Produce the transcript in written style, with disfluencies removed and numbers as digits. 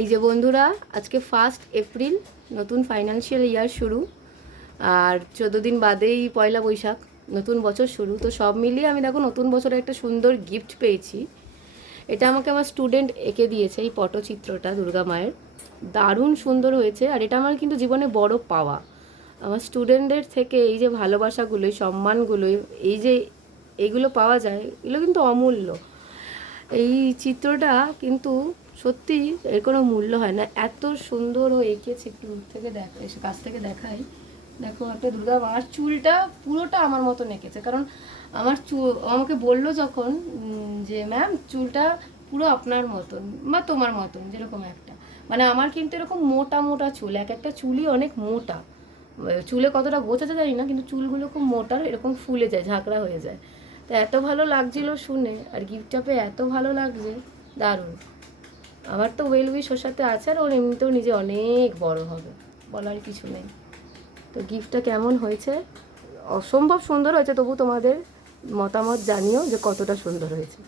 এই যে বন্ধুরা, আজকে 1 এপ্রিল, নতুন ফাইন্যান্সিয়াল ইয়ার শুরু। আর 14 দিন বাদেই পয়লা বৈশাখ, নতুন বছর শুরু। তো সব মিলিয়ে আমি দেখো নতুন বছরে একটা সুন্দর গিফট পেয়েছি। এটা আমাকে আমার স্টুডেন্ট এঁকে দিয়েছে, এই পটচিত্রটা দুর্গা মায়ের। দারুণ সুন্দর হয়েছে। আর এটা আমার কিন্তু জীবনে বড় পাওয়া। আমার স্টুডেন্টদের থেকে এই যে ভালোবাসাগুলো, এই সম্মানগুলো, এই যে এইগুলো পাওয়া যায়, এগুলো কিন্তু অমূল্য। এই চিত্রটা কিন্তু সত্যি এর কোনো মূল্য হয় না, এত সুন্দর ও এঁকেছে। একটু দূর থেকে দেখ, এসে কাছ থেকে দেখাই। দেখো একটা দুর্গা মার চুলটা পুরোটা আমার মতন এঁকেছে। কারণ আমার আমাকে বললো যখন যে ম্যাম চুলটা পুরো আপনার মতন বা তোমার মতন, যেরকম একটা, মানে আমার কিন্তু এরকম মোটা মোটা চুল, এক একটা চুলই অনেক মোটা। চুলে কতটা বোঝাতে জানি না, কিন্তু চুলগুলো খুব মোটা, এরকম ফুলে যায়, ঝাঁকড়া হয়ে যায়। তো এত ভালো লাগছিল শুনে, আর গিফটটা পেয়ে এত ভালো লাগছে, দারুণ। আমার তো ওয়েল উইশ ওর সাথে আছে, আর ওর এমনিতেও নিজে অনেক বড় হবে, বলার কিছু নেই। তো গিফটটা কেমন হয়েছে? অসম্ভব সুন্দর হয়েছে। তবু তোমাদের মতামত জানিও যে কতটা সুন্দর হয়েছে।